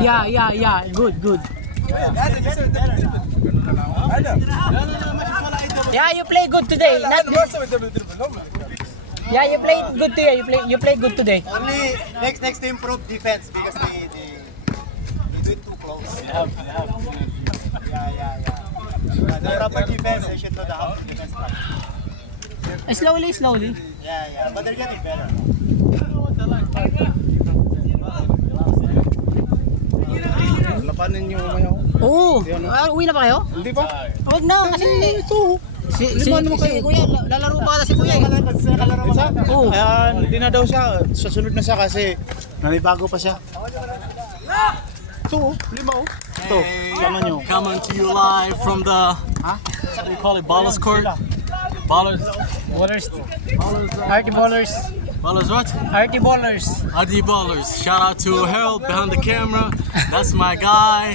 Yeah. Good. Yeah, you play good today. Not Yeah, you played good today. You played good today. Only next to improve defense because they do it too close. Yeah. The proper defense, they should know the how to defense practice. Slowly. Yeah. But they're getting better. Lapanin yung umayaw. Oo. Uwi na ba kayo? Hindi ba? Huwag na kasi Ito. si Kuya, lalaro pa kasi si Kuya. Oo. Ayan, hindi na daw siya. Susunod na siya kasi nanibago pa siya. Ito, 5 oh. Ito, sama nyo. Coming to you live from the what do you call it? Ballers court. Ballers. Arty Ballers. Ballers what? Arty Ballers. RD Ballers. Shout out to Harold behind the camera. That's my guy.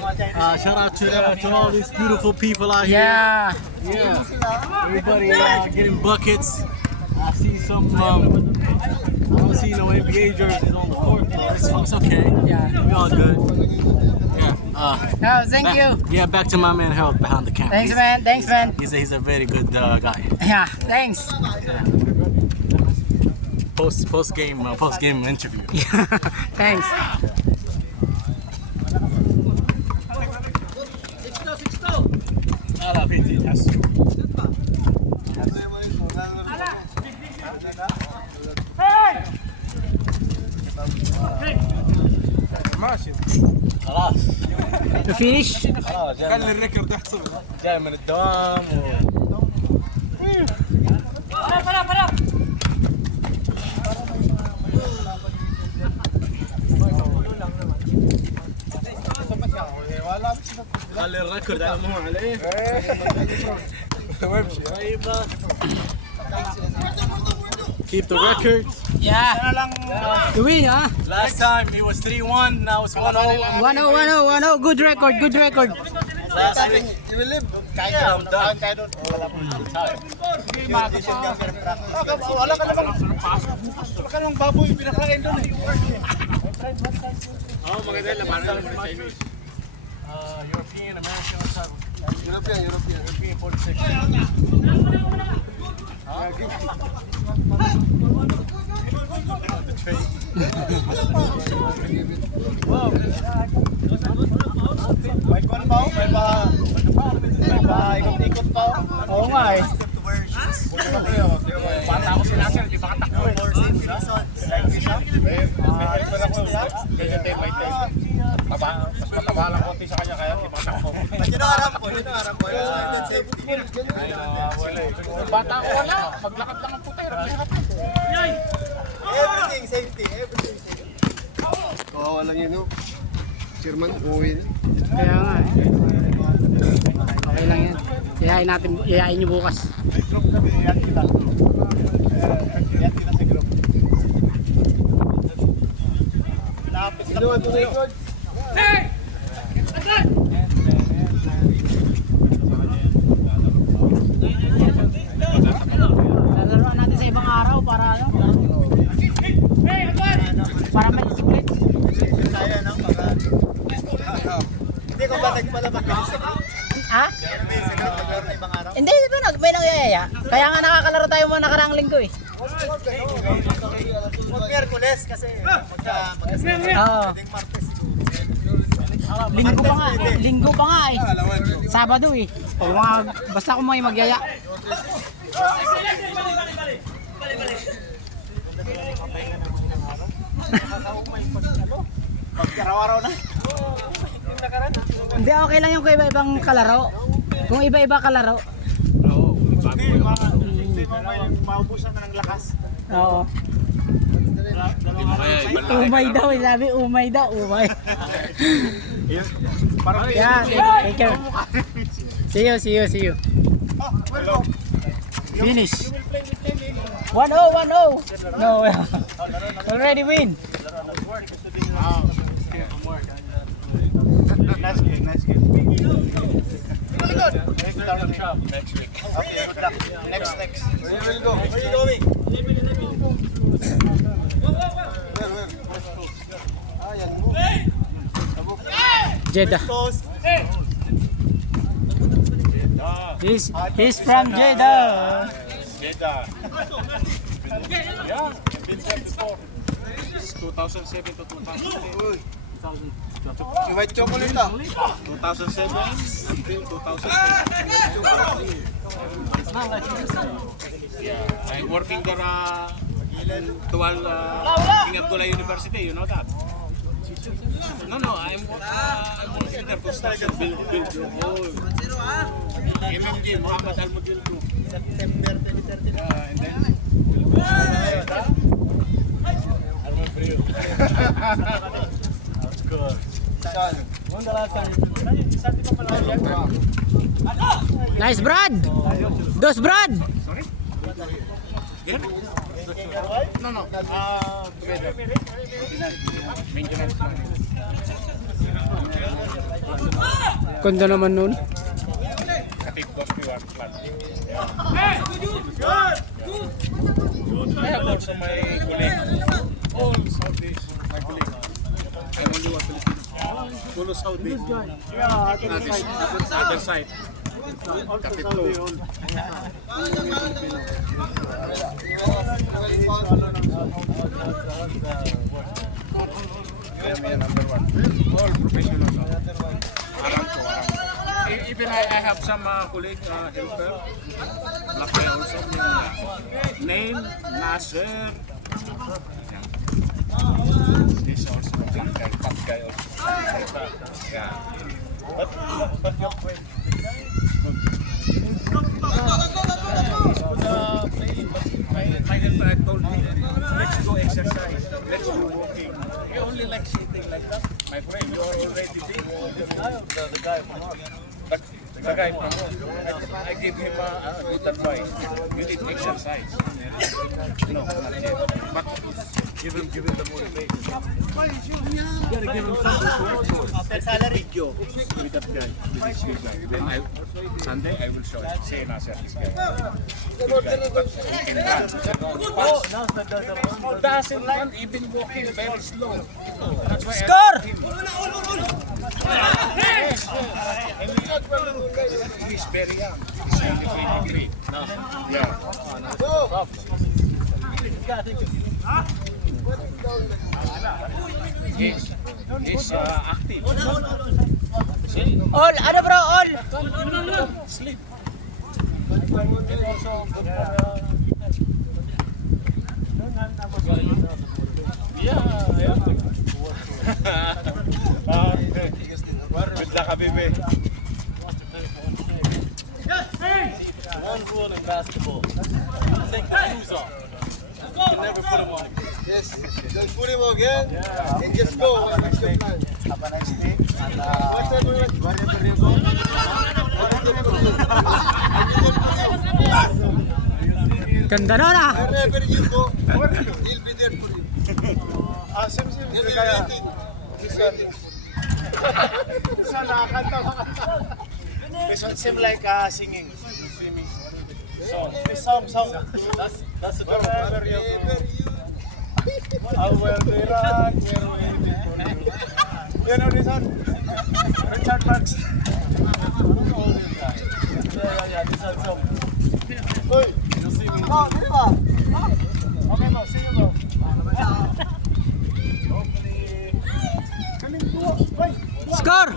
Shout out to all these beautiful people out here. Yeah. Everybody getting buckets. I see some. I don't see no NBA jerseys on the court. It's okay. Yeah. We all good. Yeah. Thank you. Yeah. Back to my man Harold behind the camera. Thanks, man. He's a very good guy. Yeah, thanks. Post game interview. Thanks. خلاص You finish? خلي الريكورد يحصل جاي من الدوام خلي الريكورد على مو عليه وامشي keep the record. Yeah. You win, huh? Last time it was 3-1, now it's 1-0. 1-0. Good record. Last week. You will live. Yeah, I'm done. Wala ka lang baboy pinakain doon eh. European, American, what's up? European 46. May kon pa, may ikot pa. Oo nga eh. Bata ako sila sir, di ba katakbo eh? Mas mataba lang konti sa kanya kaya di ba katakbo? Yun ang aram ko. Safety. Bata ako wala, maglakad lang ang putero. Everything safety. Kawawa lang yun oh. Chairman, uuwi na. Kaya nga eh. Okay lang yan. Yayain nyo bukas. Lalaroan natin sa ibang araw para ano? Para may split. Kaya nang mga... Hindi ko ba nagpala mag-secret? Ha? May secret maglaro na ibang araw? Hindi, may nangyayaya. Kaya nga nakakalaro tayo mga nakaraang linggo eh. Mag-Miyerkules kasi mag-Miyerkules. Oo. Martes. Linggo pa nga eh. Sabado eh. Basta kung may magyaya. Araw-araw na. Hindi, okay lang yung iba-ibang kalaro. Kung iba-iba kalaro. Hindi, maubusan na ng lakas. Oo. Umay daw, sabi umay daw, umay. Yeah, take care. See you. Finish. 1-0. No, already win. Nice game. Next week. Okay, good luck. Next. Where you will go? Where you going? Where? Jeddah. Close. He's from Jeddah. Jeddah. Yeah, been there before. 2007 to 2008. Si white chocolate ah. 2007 until 2010. Yeah, I'm working there Tual King Abdullah University, you know that? No, I'm working there construction, build your whole MMG, Muhammad Al-Mudil Group. September 2013. Yeah, and then I remember you. That's good. Nice, Brad. Dos, Brad. Here? No. Together. Maintenance. Kondo naman nun. Katik dos piwan plan. I have also my colleague. All Saudis, my colleague. I'm only one Filipino. All Saudi. Other side. Kapito. Number one. All professionals. Aramco. Even I have some colleague helper. Lakay also. Name Nasser. This also black guy also. Yeah. But your friend. My helper had told me, let's go exercise, let's go walking. You only like sitting like that. My friend, you are already big. The guy from But the guy from I gave him a good advice. You need exercise. No, not yet. But give him the motivation. You gotta give him something to work for. After salary. With that guy, with this big guy. Then Sunday I will show him. Say Nasser, this guy. Doesn't run, even walking very slow. That's why Score! He's very young. He's only 23. Yeah. He's active. All, ano bro, all. Sleep. Yeah. Good luck, Habibi. One rule in basketball. Take the shoes off. You never put them on. Yes. Don't put him again. And just go. What's your plan? Have a nice day. And Whatever you go. Ganda nun ah. Wherever you go, he'll be there for you. same. He'll be waiting. He's waiting. This one seems like singing. Swimming. This song. That's a good one. Wherever you I will be right here waiting for you. You know this one? Richard Marx. Yeah. This is some. Hoy! You'll see me. Oh, di ba? Okay, ma. See you, bro. Score!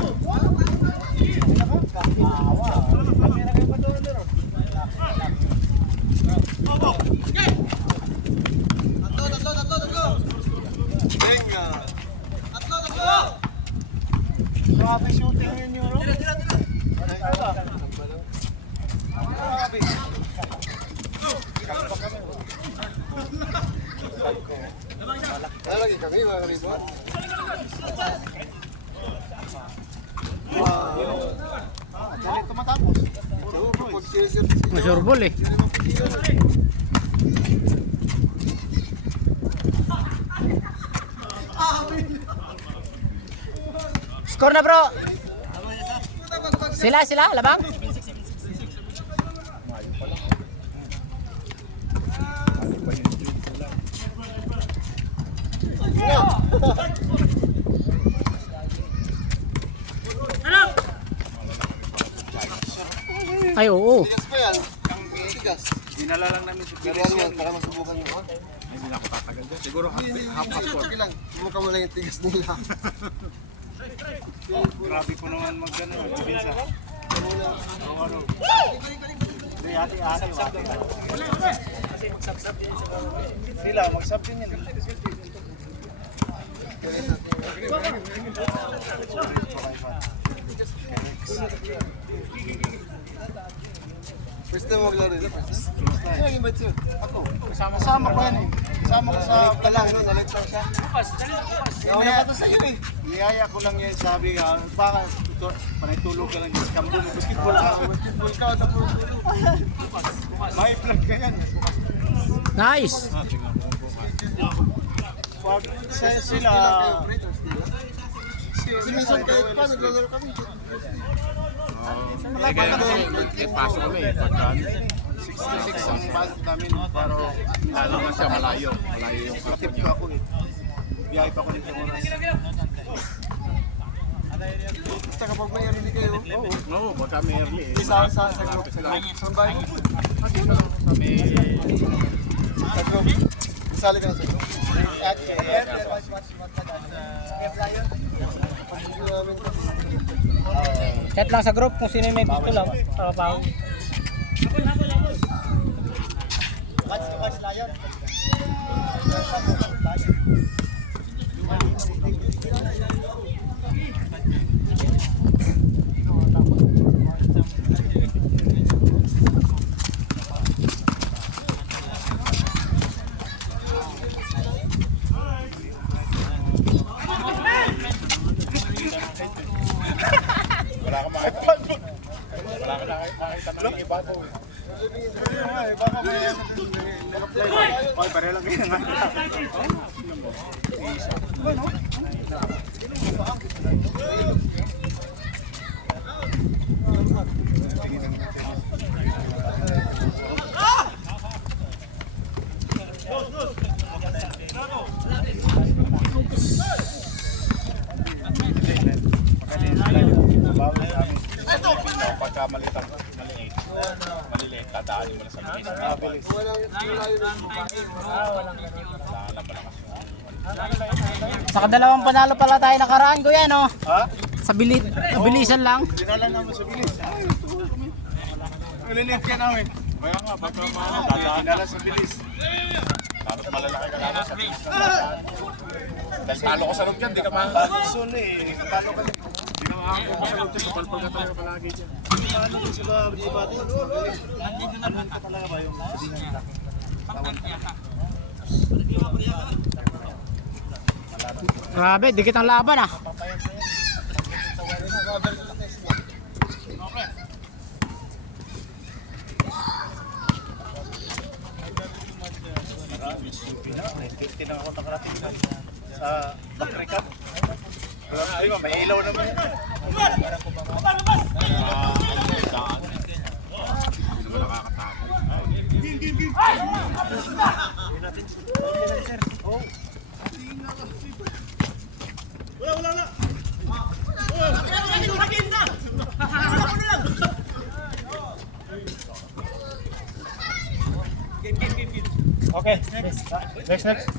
Venga. Grabe shooting ninyo, no? Lagi kami, mga kalibot. Dali tumatapos. Masurbol eh. Score na bro. Sila, labang. Ay, oo. Tigas pa yan. Tigas. Dinala lang namin sa Pero Philippines ano yan, yan. para masubukan nyo. Ha? Hindi na ako tatagal dyan. Siguro half Sige lang. Subukan mo lang yung tigas nila. Grabe ko naman mag-ano. Pinsa. Ano? Hindi, ate-ate. Sila, magsab din yan. First time maglaro rin. Sino yung invite sa'yo? Ako. Kasama ko yan eh. Kasama ko sa Talang, no? Nalit lang siya. Nauna pa to sa'yo eh. niyaya ko lang yan. Sabi nga, baka panay tulog ka lang dyan sa kampo mo. Basketball ka. Basketball ka, tapos tulog. May vlog ka yan. Nice. Pag sila, Si minsan kahit pa, naglalaro kami. may pasok kami. Pagka 66 ang pasok namin. Pero lalo na siya malayo. Malayo yung kapit ko ako eh. Biyahe pa ko nito oras. Basta kapag may early kayo, oo. Oo, baka may early eh. Sa group. Saan ba yun? Kami, Sa group. Isali ka na sa group. Chat lang sa group kung sino yung may gusto lang. Para wala ka makita. Wala ka nakita ng iba ko eh. Baka may nag-apply. Oy, pareho lang kayo nga. Pagka maliit, tadaanin mo na sa mga mabilis. Sa kadalawang panalo pala tayo nakaraan, kuya, no? Ha? Sa bilisan lang. Dinala naman sa bilis. Ulilip ka namin. Kaya nga, baka dadaan nila sa bilis. Tapos malalaki ka naman sa bilis. Dahil talo ko sa loob yan, di ka makakasun eh. Talo ka din. Di ka makakasun sa loob dyan, kapalpal ka talaga palagi dyan. Talo din sila, di ba din? Magaling ka talaga ba yung Grabe, dikit ang laban ah. Tinang ako nakarating sa Bakrikat. Ayun, may ilaw naman. Okay, next.